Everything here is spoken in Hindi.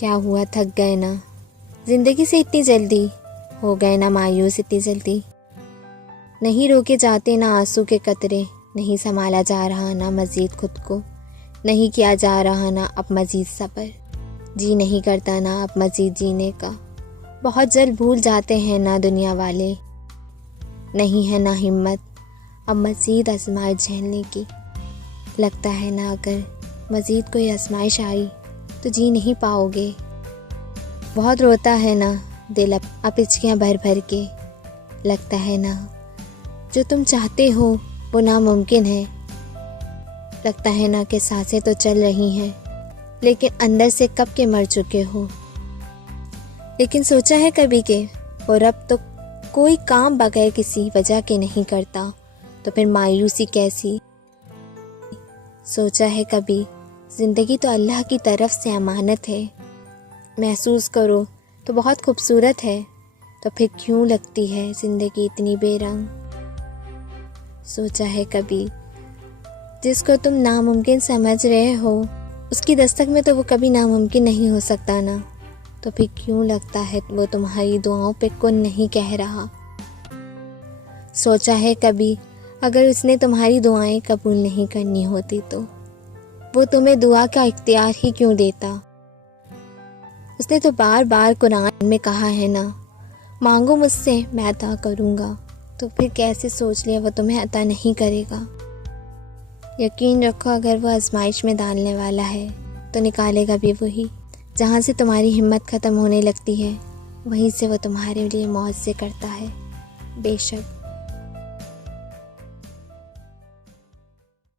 क्या हुआ, थक गए ना जिंदगी से इतनी जल्दी, हो गए ना मायूस इतनी जल्दी। नहीं रोके जाते ना आंसू के कतरे, नहीं संभाला जा रहा ना मज़ीद खुद को, नहीं किया जा रहा ना अब मज़ीद सब्र, जी नहीं करता ना अब मज़ीद जीने का। बहुत जल्द भूल जाते हैं ना दुनिया वाले, नहीं है ना हिम्मत अब मज़ीद आजमाइश झेलने की। लगता है ना अगर मज़ीद कोई आजमाइश आई तो जी नहीं पाओगे। बहुत रोता है ना दिल अब हिचकियाँ भर भर के। लगता है ना जो तुम चाहते हो वो नामुमकिन है। लगता है ना कि सांसें तो चल रही हैं लेकिन अंदर से कब के मर चुके हो। लेकिन सोचा है कभी के वो रब तो कोई काम बगैर किसी वजह के नहीं करता, तो फिर मायूसी कैसी। सोचा है कभी ज़िंदगी तो अल्लाह की तरफ से अमानत है, महसूस करो तो बहुत खूबसूरत है, तो फिर क्यों लगती है ज़िंदगी इतनी बेरंग। सोचा है कभी जिसको तुम नामुमकिन समझ रहे हो उसकी दस्तक में तो वो कभी नामुमकिन नहीं हो सकता ना, तो फिर क्यों लगता है वो तुम्हारी दुआओं पे कुन नहीं कह रहा। सोचा है कभी अगर उसने तुम्हारी दुआएं कबूल नहीं करनी होती तो वो तुम्हें दुआ का इख्तियार ही क्यों देता। उसने तो बार बार कुरान में कहा है ना, मांगो मुझसे मैं अता करूँगा, तो फिर कैसे सोच लिया वो तुम्हें अता नहीं करेगा। यकीन रखो अगर वो आजमाइश में डालने वाला है तो निकालेगा भी वही। जहाँ से तुम्हारी हिम्मत ख़त्म होने लगती है वहीं से वो तुम्हारे लिए मौत से करता है बेशक।